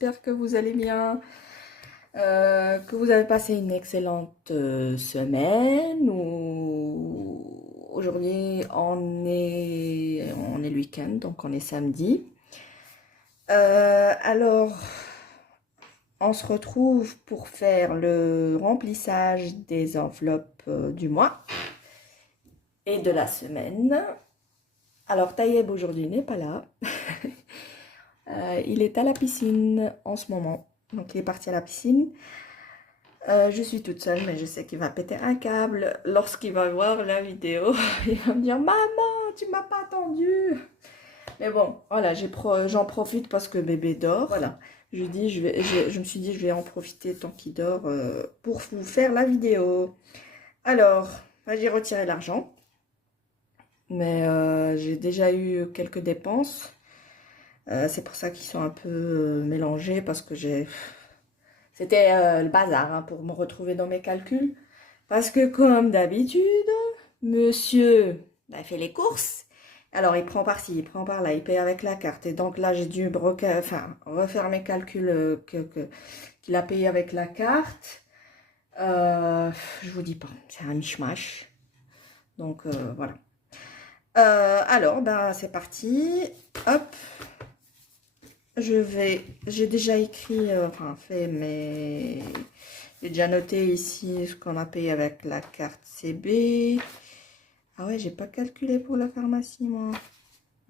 j'espère que vous allez bien, que vous avez passé une excellente semaine. Aujourd'hui, on est le week-end, donc on est samedi. Alors, on se retrouve pour faire le remplissage des enveloppes du mois et de la semaine. Alors, Taïeb aujourd'hui n'est pas là. Il est à la piscine en ce moment. Donc, il est parti à la piscine. Je suis toute seule, mais je sais qu'il va péter un câble lorsqu'il va voir la vidéo. Il va me dire, maman, tu m'as pas attendu. Mais bon, voilà, j'en profite parce que bébé dort. Voilà, je me suis dit, je vais en profiter tant qu'il dort pour vous faire la vidéo. Alors, j'ai retiré l'argent, mais j'ai déjà eu quelques dépenses. C'est pour ça qu'ils sont un peu mélangés parce que c'était le bazar hein, pour me retrouver dans mes calculs. Parce que comme d'habitude, monsieur fait les courses. Alors il prend par-ci, il prend par-là, il paye avec la carte. Et donc là, j'ai dû refaire mes calculs qu'il a payé avec la carte. Je vous dis pas, c'est un mishmash. Donc voilà. Alors, c'est parti. Hop. J'ai déjà écrit, j'ai déjà noté ici ce qu'on a payé avec la carte CB. Ah ouais, j'ai pas calculé pour la pharmacie, moi.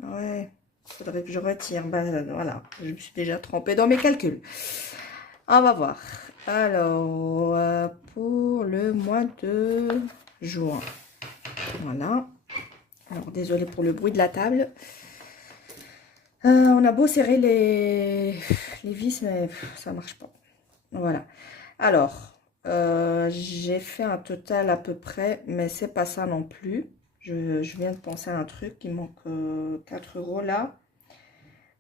Ah ouais, faudrait que je retire. Voilà, je me suis déjà trompée dans mes calculs. On va voir. Alors, pour le mois de juin. Voilà. Alors, désolée pour le bruit de la table. On a beau serrer les vis, mais ça marche pas. Voilà. Alors, j'ai fait un total à peu près, mais c'est pas ça non plus. Je viens de penser à un truc, il manque 4 € là.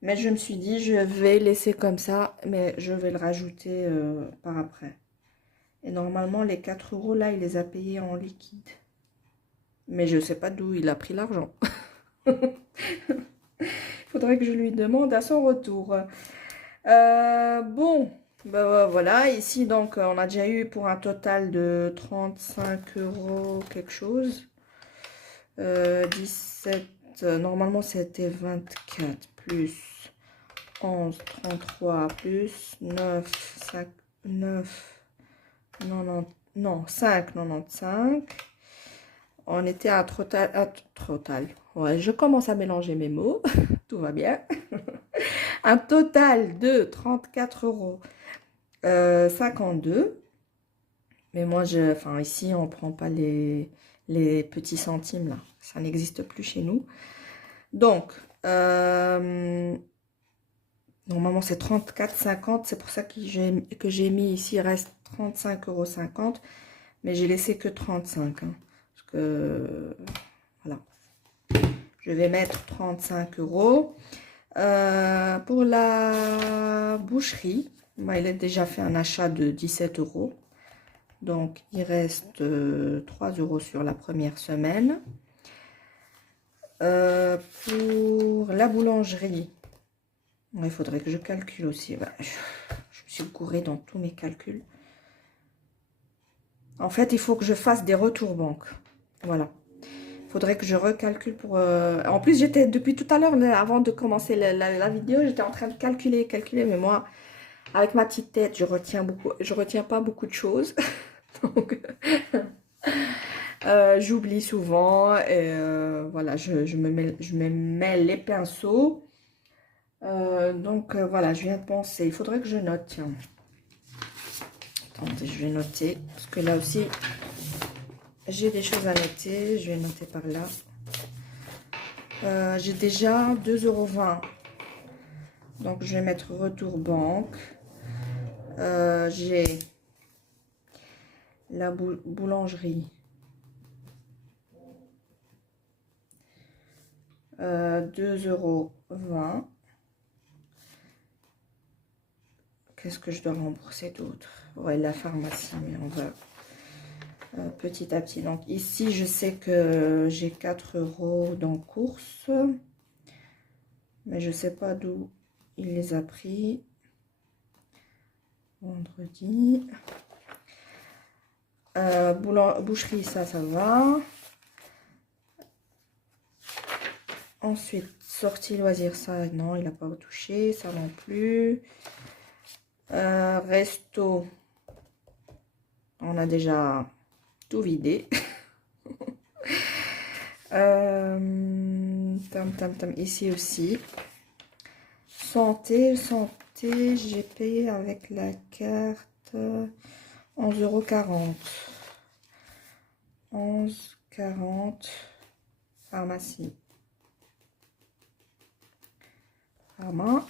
Mais je me suis dit, je vais laisser comme ça, mais je vais le rajouter par après. Et normalement, les 4 € là, il les a payés en liquide. Mais je sais pas d'où il a pris l'argent. Il faudrait que je lui demande à son retour. Bon, voilà. Ici, donc, on a déjà eu pour un total de 35 € quelque chose. 17, normalement, c'était 24 plus 11, 33 plus 9, 5, 9, 90, non, 5, 95. On était à total. Ouais, je commence à mélanger mes mots. Tout va bien. Un total de 34 € 52. Mais moi, ici, on ne prend pas les petits centimes, là. Ça n'existe plus chez nous. Donc, normalement, c'est 34,50. C'est pour ça que j'ai mis ici, il reste 35,50 €. Mais j'ai laissé que 35. Hein, parce que, voilà. Je vais mettre 35 €. Pour la boucherie, il a déjà fait un achat de 17 €. Donc, il reste 3 € sur la première semaine. Pour la boulangerie, il faudrait que je calcule aussi. Je me suis courée dans tous mes calculs. En fait, il faut que je fasse des retours banque. Voilà. Il faudrait que je recalcule pour... En plus, j'étais depuis tout à l'heure, avant de commencer la vidéo, j'étais en train de calculer. Mais moi, avec ma petite tête, je retiens pas beaucoup de choses. Donc, j'oublie souvent. Et voilà, je me mets les pinceaux. Donc, voilà, je viens de penser. Il faudrait que je note, tiens. Attendez, je vais noter. Parce que là aussi, j'ai des choses à noter. Je vais noter par là. J'ai déjà 2,20 €. Donc, je vais mettre retour banque. J'ai la boulangerie. 2,20 €. Qu'est-ce que je dois rembourser d'autre? Ouais, la pharmacie, mais on va petit à petit. Donc ici, je sais que j'ai 4 € dans courses. Mais je sais pas d'où il les a pris. vendredi. Boucherie, ça va. Ensuite, sortie loisirs, ça, non, il n'a pas touché, ça non plus. Resto, on a déjà tout vidé. Ici aussi. Santé, j'ai payé avec la carte 11,40 €. 11,40 €. Pharmacie. Pharma.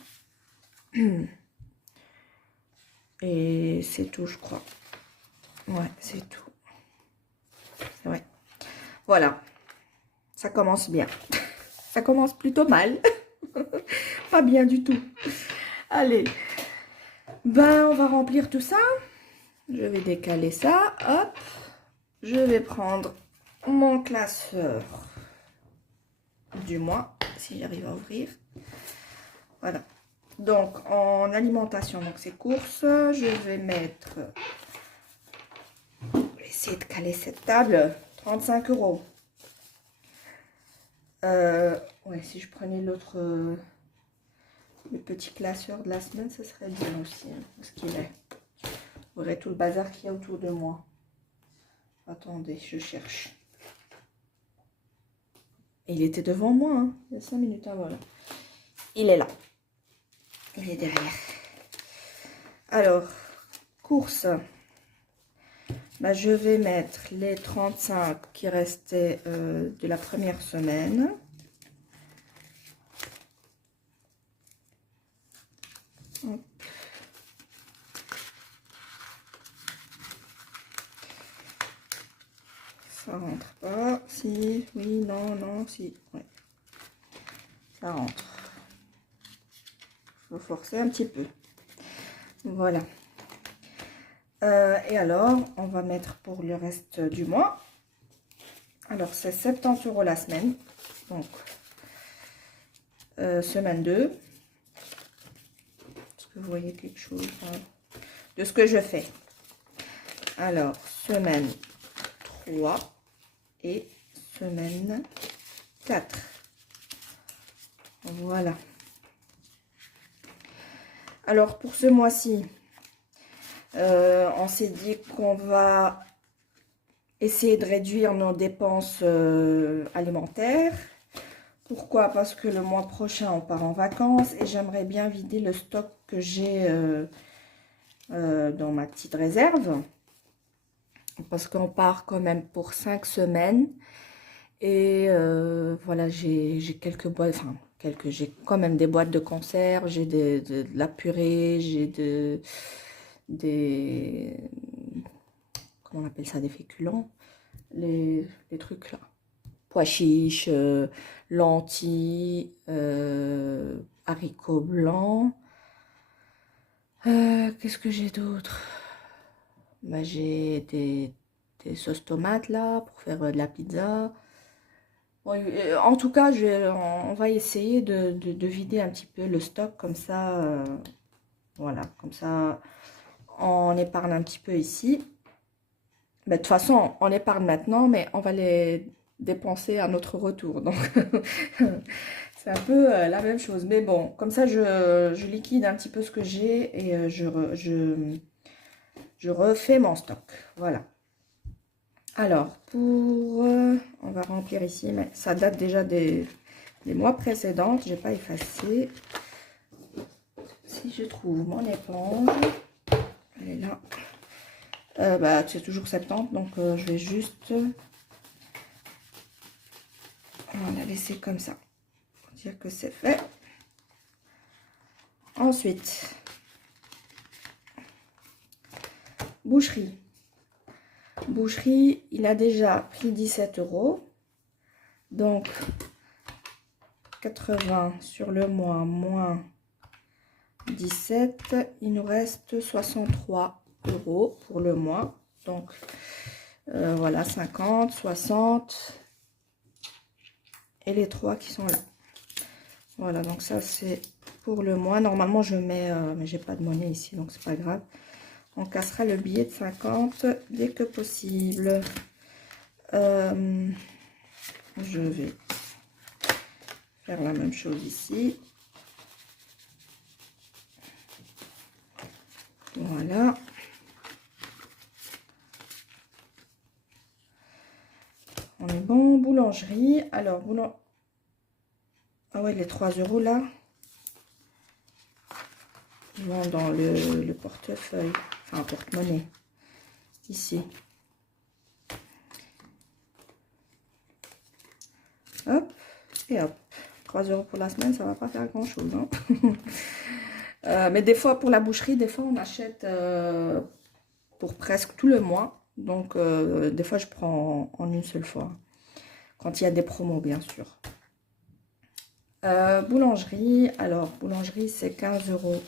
Et c'est tout, je crois. Ouais, c'est tout. Ouais. Voilà. Ça commence bien. Ça commence plutôt mal. Pas bien du tout. Allez. Ben, on va remplir tout ça. Je vais décaler ça. Hop. Je vais prendre mon classeur du mois. Si j'arrive à ouvrir. Voilà. Donc, en alimentation, donc c'est courses. Je vais mettre... Je vais essayer de caler cette table. 35 €. Ouais, si je prenais l'autre... le petit classeur de la semaine, ce serait bien aussi. Hein, parce qu'il est. Vous verrez tout le bazar qu'il y a autour de moi. Attendez, je cherche. Il était devant moi, hein, il y a 5 minutes, hein, voilà. Il est là. Il est derrière. Alors, courses. Bah, je vais mettre les 35 qui restaient de la première semaine. Hop. Ça rentre pas. Si, oui, non, non, si. Ouais. Ça rentre. Faut forcer un petit peu. Voilà. Et alors, on va mettre pour le reste du mois. Alors, c'est 70 € la semaine. Donc, semaine 2. Est-ce que vous voyez quelque chose de ce que je fais? Alors, semaine 3 et semaine 4. Voilà. Alors, pour ce mois-ci, on s'est dit qu'on va essayer de réduire nos dépenses alimentaires. Pourquoi? Parce que le mois prochain, on part en vacances et j'aimerais bien vider le stock que j'ai dans ma petite réserve. Parce qu'on part quand même pour 5 semaines. Et voilà, j'ai quelques boîtes, enfin, j'ai quand même des boîtes de conserve, j'ai de la purée, j'ai comment on appelle ça, des féculents, les trucs là, pois chiches, lentilles, haricots blancs. Qu'est-ce que j'ai d'autre? Bah, j'ai des sauces tomates là pour faire de la pizza. Bon, en tout cas, on va essayer de vider un petit peu le stock comme ça. Voilà, comme ça, on épargne un petit peu ici. Mais de toute façon, on épargne maintenant, mais on va les dépenser à notre retour. Donc, c'est un peu la même chose. Mais bon, comme ça, je liquide un petit peu ce que j'ai et je refais mon stock. Voilà. Alors, on va remplir ici, mais ça date déjà des mois précédents. Je n'ai pas effacé. Si je trouve mon éponge, elle est là. Bah, c'est toujours 70, donc je vais juste la laisser comme ça. Pour dire que c'est fait. Ensuite, boucherie. Boucherie, il a déjà pris 17 €. Donc, 80 sur le mois moins 17, il nous reste 63 € pour le mois. Donc, voilà, 50, 60 et les 3 qui sont là. Voilà, donc ça c'est pour le mois. Normalement, je mets, mais j'ai pas de monnaie ici, donc c'est pas grave. On cassera le billet de 50 dès que possible. Je vais faire la même chose ici. Voilà. On est bon. Boulangerie. Alors, ah ouais, les 3 € là. Ils vont dans le portefeuille. Enfin, porte-monnaie. Ici. Hop. Et hop. 3 € pour la semaine, ça va pas faire grand-chose. Hein. Mais des fois, pour la boucherie, des fois, on achète pour presque tout le mois. Donc, des fois, je prends en une seule fois. Quand il y a des promos, bien sûr. Boulangerie. Alors, boulangerie, c'est 15 €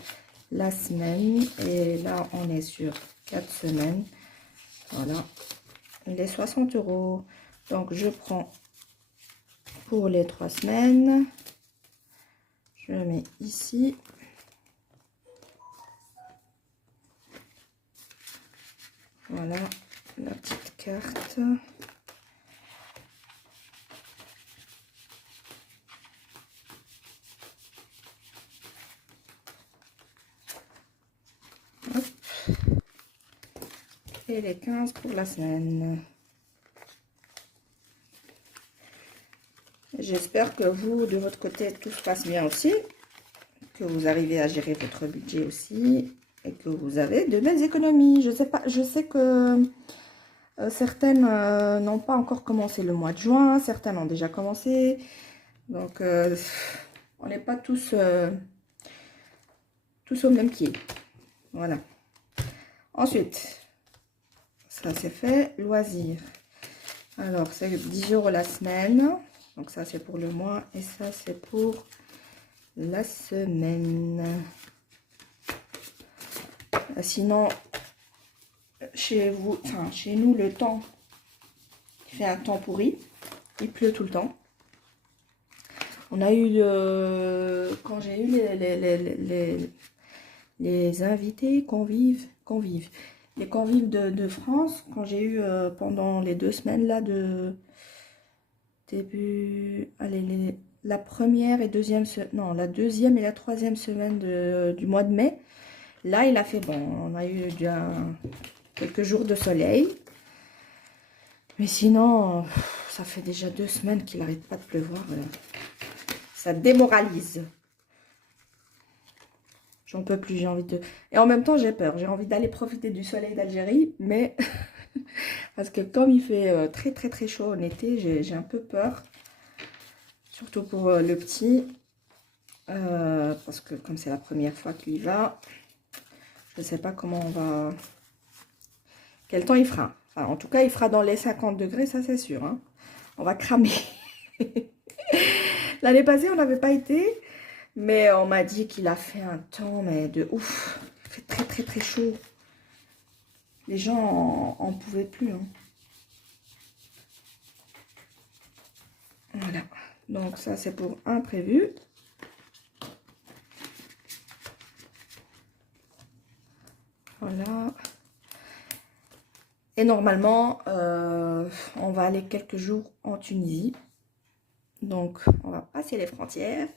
la semaine. Et là, on est sur 4 semaines. Voilà. Il est 60 €. Donc, je prends pour les 3 semaines. Je le mets ici. Voilà, la petite carte. Hop. Et les 15 pour la semaine. J'espère que vous, de votre côté, tout se passe bien aussi. Que vous arrivez à gérer votre budget aussi. Et que vous avez de belles économies. Je sais pas, je sais que certaines n'ont pas encore commencé le mois de juin. Certaines ont déjà commencé. Donc, on n'est pas tous au même pied. Voilà. Ensuite, ça c'est fait. Loisirs. Alors, c'est 10 € la semaine. Donc, ça c'est pour le mois. Et ça c'est pour la semaine. Sinon, chez vous, enfin, chez nous, le temps, il fait un temps pourri. Il pleut tout le temps. On a eu, quand j'ai eu les invités, convives, les convives de France, quand j'ai eu pendant les 2 semaines là de début, allez, la première et deuxième, non, la deuxième et la troisième semaine du mois de mai, là il a fait bon, on a eu quelques jours de soleil, mais sinon, ça fait déjà 2 semaines qu'il n'arrête pas de pleuvoir, ça démoralise. J'en peux plus, j'ai envie de... Et en même temps, j'ai peur. J'ai envie d'aller profiter du soleil d'Algérie, mais... Parce que comme il fait très très très chaud en été, j'ai un peu peur. Surtout pour le petit. Parce que comme c'est la première fois qu'il y va, je ne sais pas comment on va... Quel temps il fera. Enfin, en tout cas, il fera dans les 50 degrés, ça c'est sûr. Hein. On va cramer. L'année passée, on n'avait pas été... Mais on m'a dit qu'il a fait un temps, mais de ouf. Il fait très très très chaud. Les gens en pouvaient plus. Hein. Voilà. Donc ça c'est pour imprévu. Voilà. Et normalement, on va aller quelques jours en Tunisie. Donc on va passer les frontières.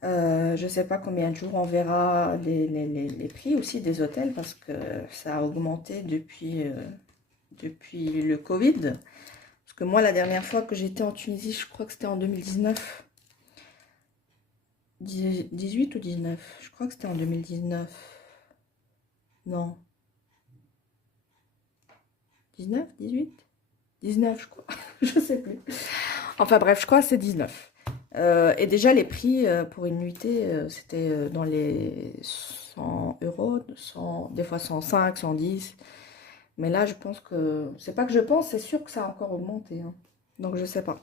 Je ne sais pas combien de jours, on verra les prix aussi des hôtels parce que ça a augmenté depuis le Covid. Parce que moi, la dernière fois que j'étais en Tunisie, je crois que c'était en 2019. 18 ou 19? Je crois que c'était en 2019. Non. 19, 18? 19, je crois. Je sais plus. Enfin bref, je crois que c'est 19. Et déjà, les prix pour une nuitée, c'était dans les 100 €, 100, des fois 105, 110. Mais là, je pense que... C'est pas que je pense, c'est sûr que ça a encore augmenté. Hein. Donc, je sais pas.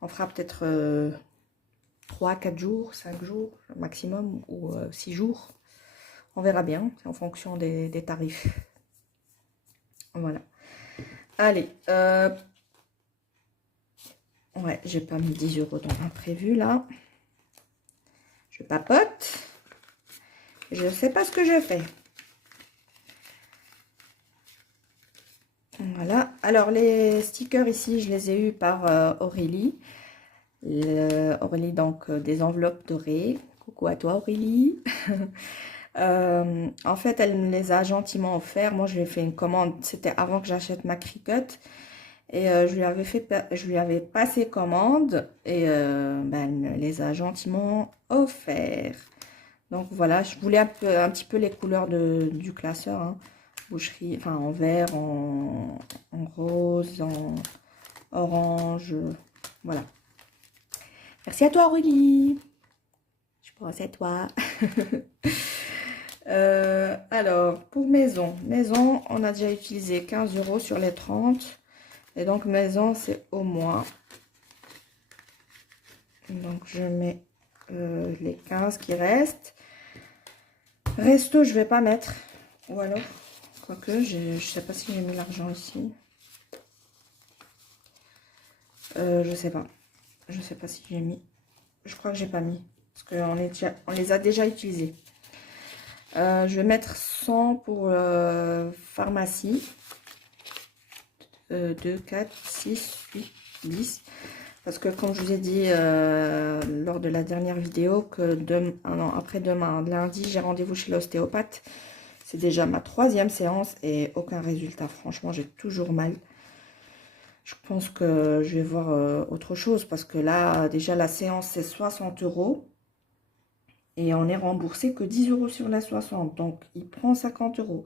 On fera peut-être 3, 4 jours, 5 jours maximum, ou 6 jours. On verra bien, c'est en fonction des tarifs. Voilà. Allez, ouais, j'ai pas mis 10 € dans l'imprévu, là. Je papote. Je sais pas ce que je fais. Voilà. Alors, les stickers ici, je les ai eus par Aurélie. Aurélie, donc, des enveloppes dorées. Coucou à toi, Aurélie. En fait, elle me les a gentiment offerts. Moi, je lui ai fait une commande. C'était avant que j'achète ma Cricut. Et je lui avais passé commande. Et ben, elle me les a gentiment offerts. Donc, voilà. Je voulais un petit peu les couleurs du classeur, hein. Boucherie, enfin en vert, en rose, en orange, voilà. Merci à toi Aurélie. Je pense à toi. Alors, pour maison, on a déjà utilisé 15 € sur les 30. Et donc, maison, c'est au mois. Donc, je mets les 15 qui restent. Resto, je vais pas mettre. Ou alors, quoique, je sais pas si j'ai mis l'argent ici. Je sais pas. Je sais pas si j'ai mis. Je crois que j'ai pas mis. Parce qu'on les a déjà utilisés. Je vais mettre 100 pour pharmacie. 2, 4, 6, 8, 10. Parce que comme je vous ai dit lors de la dernière vidéo, que après-demain, lundi, j'ai rendez-vous chez l'ostéopathe. C'est déjà ma 3e séance et aucun résultat. Franchement, j'ai toujours mal. Je pense que je vais voir autre chose parce que là, déjà, la séance, c'est 60 € et on est remboursé que 10 € sur la 60. Donc, il prend 50 €.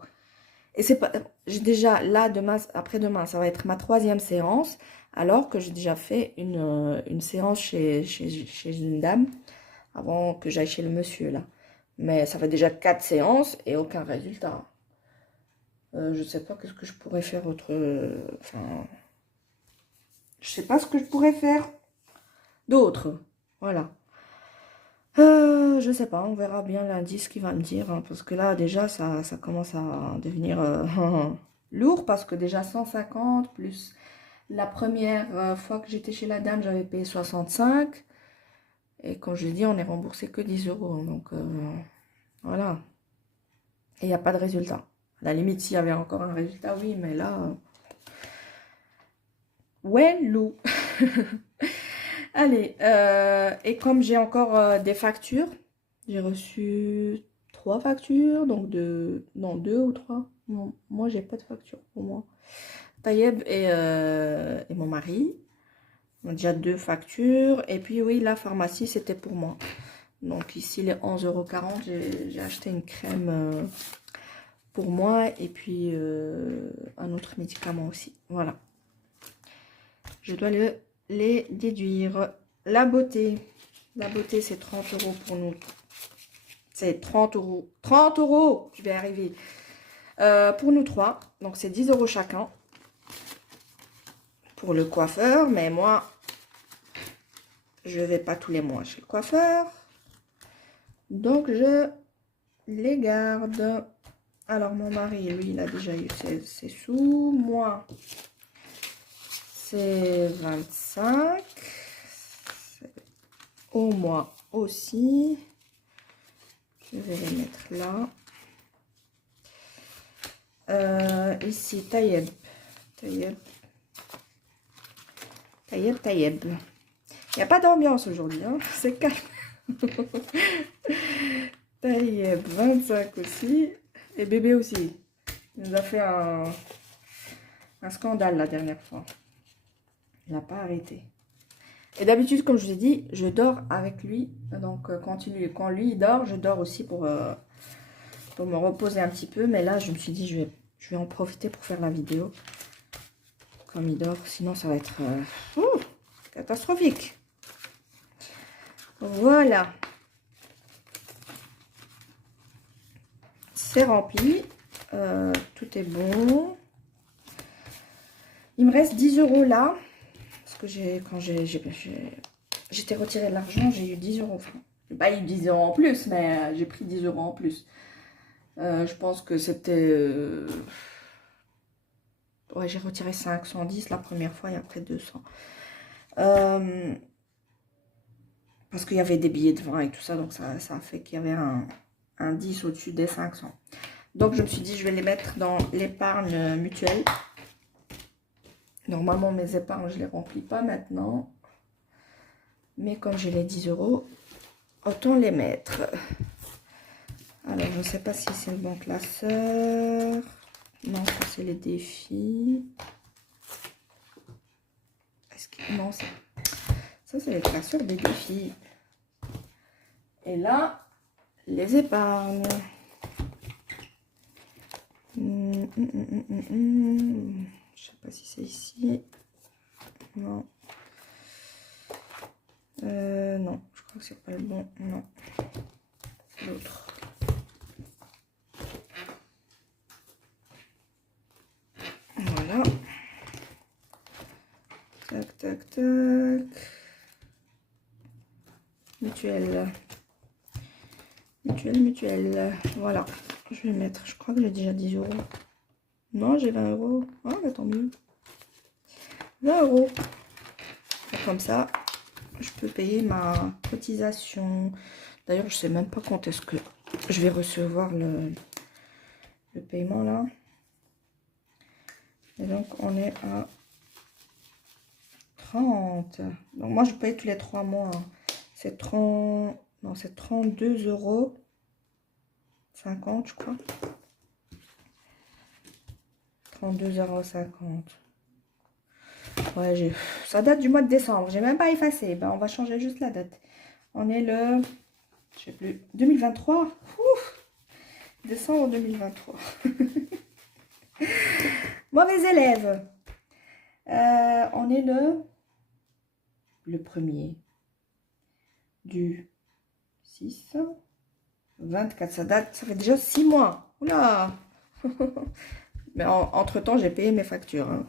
Et c'est pas, j'ai déjà, là, demain, après-demain, ça va être ma 3e séance, alors que j'ai déjà fait une séance chez une dame avant que j'aille chez le monsieur, là. Mais ça fait déjà 4 séances et aucun résultat. Je sais pas qu'est-ce que je pourrais faire autre... Enfin... Je sais pas ce que je pourrais faire d'autre. Voilà. Je sais pas, on verra bien lundi ce qu'il va me dire. Hein, parce que là, déjà, ça commence à devenir lourd. Parce que déjà, 150 plus la première fois que j'étais chez la dame, j'avais payé 65. Et comme je l'ai dit, on est remboursé que 10 €. Donc, voilà. Et il n'y a pas de résultat. À la limite, s'il y avait encore un résultat, oui. Mais là... ouais, loup. Allez, et comme j'ai encore des factures, j'ai reçu 3 factures, donc non, 2 ou 3. Non, moi, j'ai pas de facture pour moi. Tayeb et mon mari. On a déjà 2 factures. Et puis, oui, la pharmacie, c'était pour moi. Donc, ici, les 11,40 €, j'ai acheté une crème pour moi. Et puis, un autre médicament aussi. Voilà. Je dois les déduire. La beauté. La beauté, c'est 30 € pour nous. C'est 30 €. 30 €, je vais arriver. Pour nous 3. Donc, c'est 10 € chacun. Pour le coiffeur. Mais moi, je ne vais pas tous les mois chez le coiffeur. Donc, je les garde. Alors, mon mari, lui, il a déjà eu ses sous. Moi, c'est 25. Au mois aussi. Je vais les mettre là. Ici, Tayeb. Tayeb. Tayeb, Tayeb. Il n'y a pas d'ambiance aujourd'hui, hein. C'est calme. Tayeb, 25 aussi. Et bébé aussi. Il nous a fait un scandale la dernière fois. Il n'a pas arrêté. Et d'habitude, comme je vous ai dit, je dors avec lui. Donc, quand lui il dort, je dors aussi pour me reposer un petit peu. Mais là, je me suis dit, je vais en profiter pour faire la vidéo. Comme il dort, sinon ça va être catastrophique. Voilà. C'est rempli. Tout est bon. Il me reste 10 € là. Parce que quand j'étais retiré de l'argent, j'ai eu 10 €. Enfin, j'ai pas eu 10 € en plus, mais j'ai pris 10 € en plus. Je pense que c'était... ouais, j'ai retiré 510 la première fois et après 200. Parce qu'il y avait des billets de 20 et tout ça, donc ça a fait qu'il y avait un 10 au-dessus des 500. Donc je me suis dit, je vais les mettre dans l'épargne mutuelle. Normalement, mes épargnes, je les remplis pas maintenant. Mais comme j'ai les 10 euros, autant les mettre. Alors, je ne sais pas si c'est le bon classeur. Non, ça c'est les défis. Non, ça c'est les classeurs des défis. Et là, les épargnes. Je sais pas si c'est ici. Non. Non, je crois que c'est pas le bon. Non. C'est l'autre. Voilà. Tac, tac, tac. Mutuelle. Mutuelle. Voilà. Je vais mettre, je crois que j'ai déjà 10 euros. Non, j'ai 20 euros. Ah, bah, tant mieux. 20 euros. Et comme ça, je peux payer ma cotisation. D'ailleurs, je sais même pas quand est-ce que je vais recevoir le paiement là. Et donc, on est à 30. Donc, moi, je paye tous les 3 mois. C'est 30... Non, c'est 32 euros. 50, je crois. 32,50 €. Ouais, ça date du mois de décembre. J'ai même pas effacé. Ben, on va changer juste la date. On est le... Je sais plus. 2023. Ouf, décembre 2023. Mauvais élève. On est le 1er du 6. 24. Ça date. Ça fait déjà 6 mois. Oula. Mais entre-temps, j'ai payé mes factures. Hein.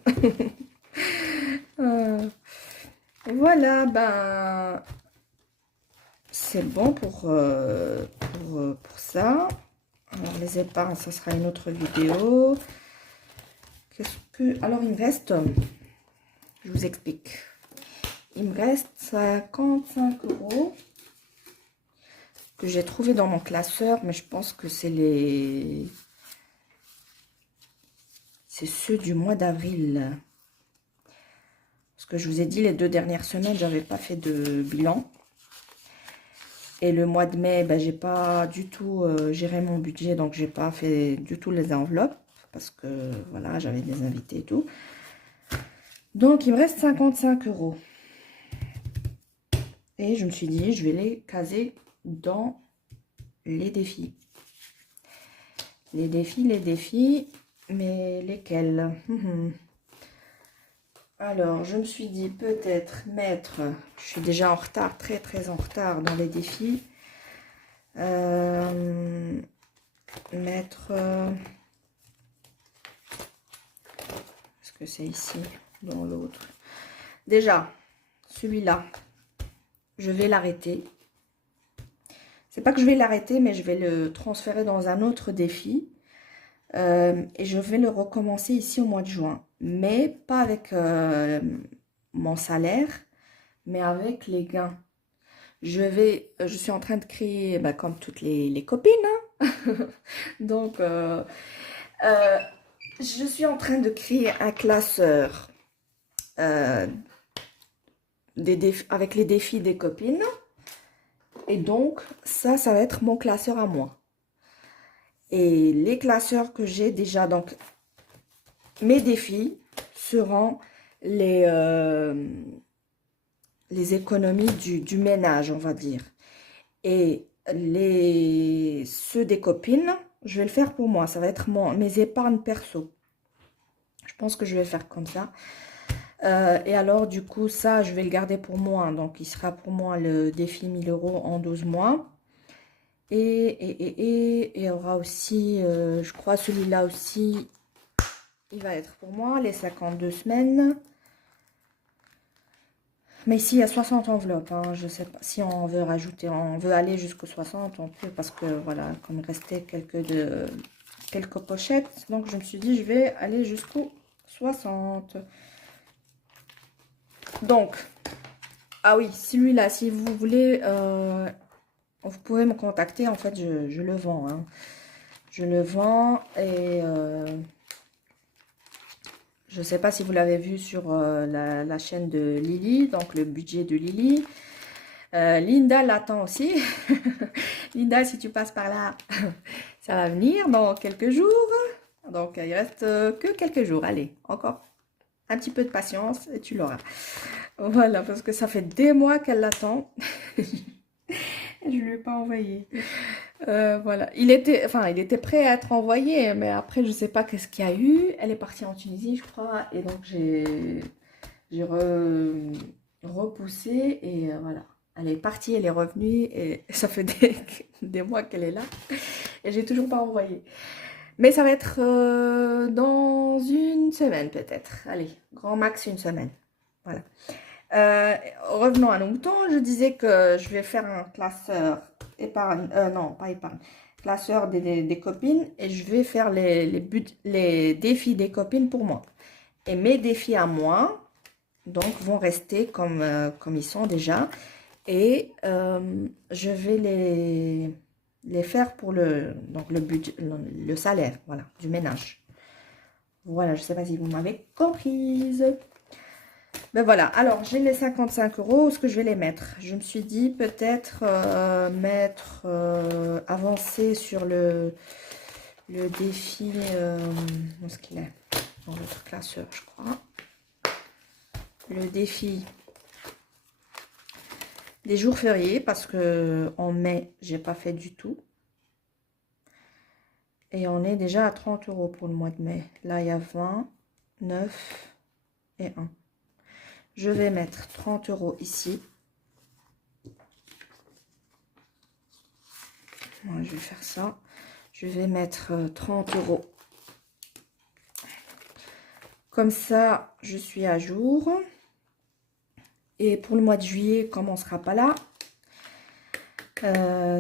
Voilà, ben, c'est bon pour ça. Alors, les épargnes, ça sera une autre vidéo. Qu'est-ce que... Alors, il me reste... Je vous explique. Il me reste 55 € que j'ai trouvé dans mon classeur, mais je pense que c'est ceux du mois d'avril. Parce que je vous ai dit, les 2 dernières semaines, j'avais pas fait de bilan. Et le mois de mai, ben, j'ai pas du tout géré mon budget, donc j'ai pas fait du tout les enveloppes. Parce que, voilà, j'avais des invités et tout. Donc, il me reste 55 €. Et je me suis dit, je vais les caser dans les défis. Les défis, mais lesquels? Alors, je me suis dit peut-être mettre... Je suis déjà en retard, très très en retard dans les défis. Mettre... Est-ce que c'est ici? Dans l'autre. Déjà, celui-là, je vais l'arrêter. C'est pas que je vais l'arrêter, mais je vais le transférer dans un autre défi. Et je vais le recommencer ici au mois de juin. Mais pas avec mon salaire, mais avec les gains. Je suis en train de créer, bah, comme toutes les copines, hein. Donc, je suis en train de créer un classeur avec les défis des copines. Et donc, ça va être mon classeur à moi. Et les classeurs que j'ai déjà, donc, mes défis seront les économies du ménage, on va dire. Et ceux des copines, je vais le faire pour moi. Ça va être mes épargnes perso. Je pense que je vais faire comme ça. Et alors, du coup, ça, je vais le garder pour moi. Donc, il sera pour moi le défi 1000 € en 12 mois. Et il y aura aussi, je crois, celui-là aussi, il va être pour moi, les 52 semaines. Mais ici, il y a 60 enveloppes. Hein. Je ne sais pas si on veut rajouter, on veut aller jusqu'aux 60, on peut, parce que voilà, comme il restait quelques pochettes. Donc, je me suis dit, je vais aller jusqu'aux 60. Donc, ah oui, celui-là, si vous voulez, vous pouvez me contacter. En fait, je le vends. Hein. Je le vends et Je ne sais pas si vous l'avez vu sur la chaîne de Lily, donc le budget de Lily. Linda l'attend aussi. Linda, si tu passes par là, ça va venir dans quelques jours. Donc, il reste que quelques jours. Allez, encore un petit peu de patience et tu l'auras. Voilà, parce que ça fait des mois qu'elle l'attend. Je ne lui ai pas envoyé. Voilà, il était prêt à être envoyé, mais après, je ne sais pas qu'est-ce qu'il y a eu. Elle est partie en Tunisie, je crois, et donc repoussé, et voilà. Elle est partie, elle est revenue, et ça fait des mois qu'elle est là, et j'ai toujours pas envoyé. Mais ça va être dans une semaine, peut-être. Allez, grand max une semaine. Voilà. Revenons à nos moutons. Je disais que je vais faire un classeur épargne, non, pas épargne, classeur des copines, et je vais faire les défis des copines pour moi. Et mes défis à moi, donc, vont rester comme ils sont déjà. Et je vais les faire pour donc le budget, le salaire, voilà, du ménage. Voilà, je ne sais pas si vous m'avez comprise. Ben voilà, alors j'ai les 55 euros, où est-ce que je vais les mettre? Je me suis dit peut-être avancer sur le défi, où est-ce qu'il est? Dans l'autre classeur, je crois. Le défi des jours fériés, parce que en mai, j'ai pas fait du tout. Et on est déjà à 30 euros pour le mois de mai. Là, il y a 20, 9 et 1. Je vais mettre 30 euros ici. Voilà, je vais faire ça. Je vais mettre 30 euros. Comme ça, je suis à jour. Et pour le mois de juillet, comme on ne sera pas là,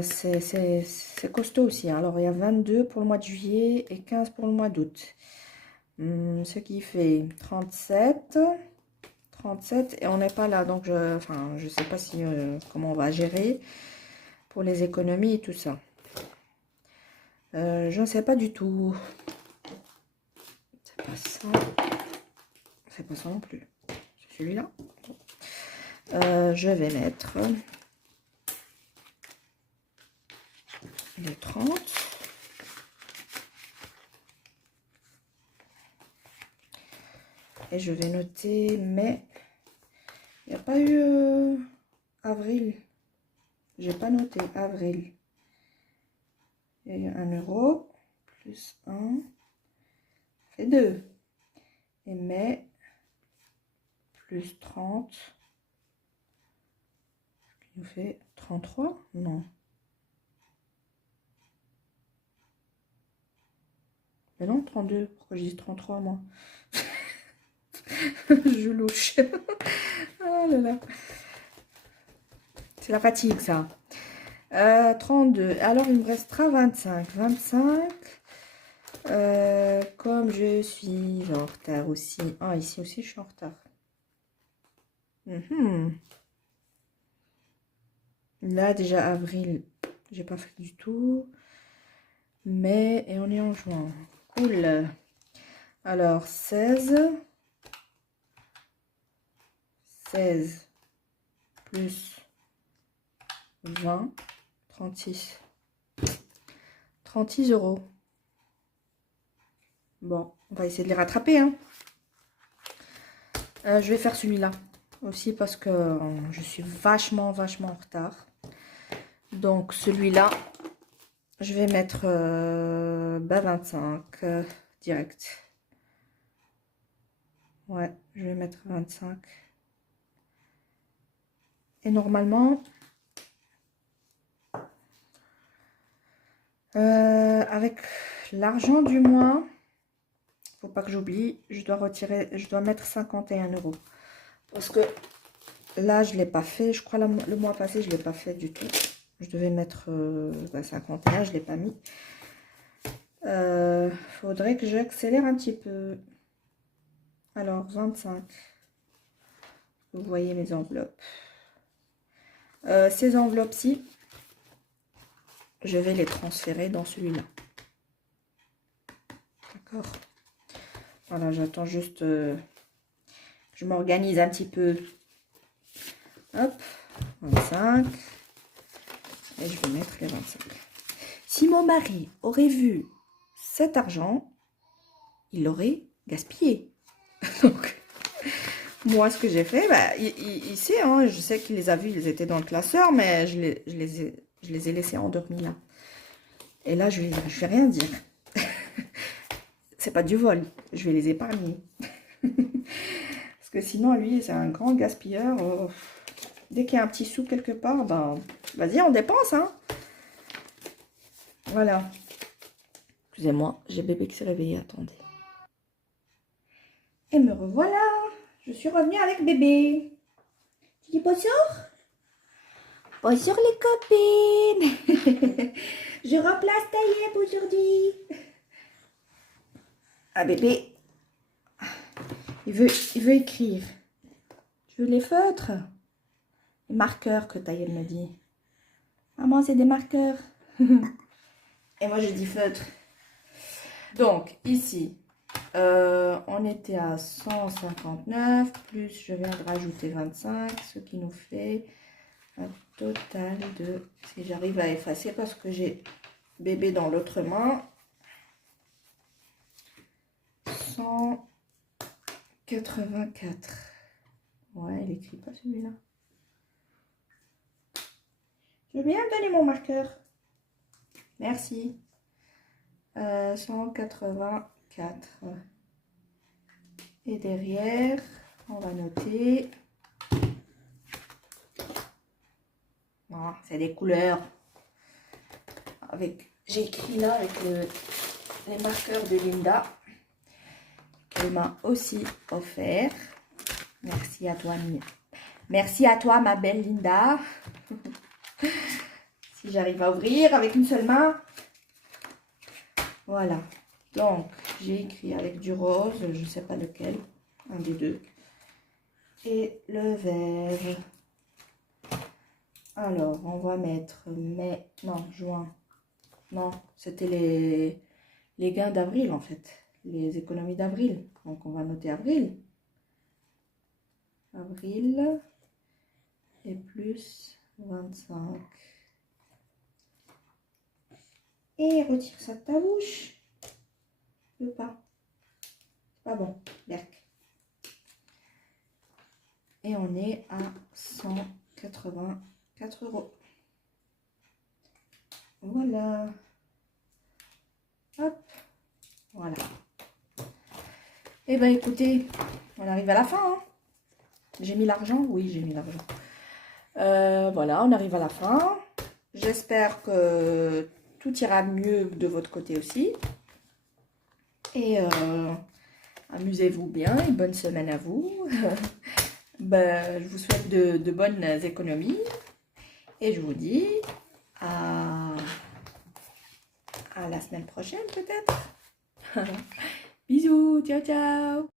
c'est costaud aussi. Alors, il y a 22 pour le mois de juillet et 15 pour le mois d'août. Ce qui fait 37. 37 et on n'est pas là. Donc, je sais pas si comment on va gérer pour les économies et tout ça. Je ne sais pas du tout. C'est pas ça. C'est pas ça non plus. C'est celui-là. Je vais mettre le 30. Et je vais noter mai. Il n'y a pas eu avril. J'ai pas noté avril. Il y a 1 euro. Plus 1. Ça fait 2. Et mai. Plus 30. Ce qui nous fait 33. Non. Mais non, 32. Pourquoi je dis 33 moi? Je louche. Oh là là. C'est la fatigue, ça. 32. Alors, il me restera 25. 25. Comme je suis en retard aussi. Ah, ici aussi, je suis en retard. Là, déjà, avril, j'ai pas fait du tout. Mai, et on est en juin. Cool. Alors, 16. 16 plus 20, 36. 36 euros. Bon, on va essayer de les rattraper, hein. Je vais faire celui-là aussi parce que je suis vachement en retard. Donc, celui-là, je vais mettre 25 direct. Ouais, je vais mettre 25. Et normalement, avec l'argent du mois, faut pas que j'oublie, je dois mettre 51 euros. Parce que là, je l'ai pas fait. Je crois le mois passé, je l'ai pas fait du tout. Je devais mettre 51, je l'ai pas mis. Faudrait que j'accélère un petit peu. Alors, 25. Vous voyez mes enveloppes. Ces enveloppes-ci, je vais les transférer dans celui-là. D'accord. Voilà, j'attends juste que je m'organise un petit peu. Hop, 25. Et je vais mettre les 25. Si mon mari aurait vu cet argent, il l'aurait gaspillé. Donc, moi, ce que j'ai fait, bah, il sait, hein, je sais qu'il les a vus, ils étaient dans le classeur, mais je les ai laissés endormis là. Et là, je vais rien dire. C'est pas du vol, je vais les épargner. Parce que sinon, lui, c'est un grand gaspilleur. Dès qu'il y a un petit sou quelque part, ben, vas-y, on dépense, hein. Voilà. Excusez-moi, j'ai bébé qui s'est réveillé, attendez. Et me revoilà. Je suis revenue avec bébé. Tu dis bonjour? Bonjour les copines. Je remplace Taïeb aujourd'hui. Ah bébé, il veut écrire. Tu veux les feutres? Les marqueurs que Taïeb me dit. Maman, c'est des marqueurs. Et moi, je dis feutre. Donc, ici, on était à 159, plus je viens de rajouter 25, ce qui nous fait un total de... Si j'arrive à effacer parce que j'ai bébé dans l'autre main. 184. Ouais, il écrit pas celui-là. Je veux bien donner mon marqueur. Merci. 184. Et derrière, on va noter. Oh, c'est des couleurs. J'ai écrit là avec les marqueurs de Linda. Qu'elle m'a aussi offert. Merci à toi, merci à toi, ma belle Linda. Si j'arrive à ouvrir avec une seule main. Voilà. Donc, j'ai écrit avec du rose, je ne sais pas lequel, un des deux. Et le vert. Alors, on va mettre mai, non, juin. Non, c'était les gains d'avril en fait. Les économies d'avril. Donc, on va noter avril. Avril et plus 25. Et retire ça de ta bouche. Je veux pas. C'est pas bon. Berk. Et on est à 184 €. Voilà. Hop. Voilà. Et ben écoutez, on arrive à la fin. Hein. J'ai mis l'argent? Oui, j'ai mis l'argent. Voilà, on arrive à la fin. J'espère que tout ira mieux de votre côté aussi. Et amusez-vous bien et bonne semaine à vous. Ben, je vous souhaite de bonnes économies. Et je vous dis à la semaine prochaine peut-être. Bisous, ciao ciao.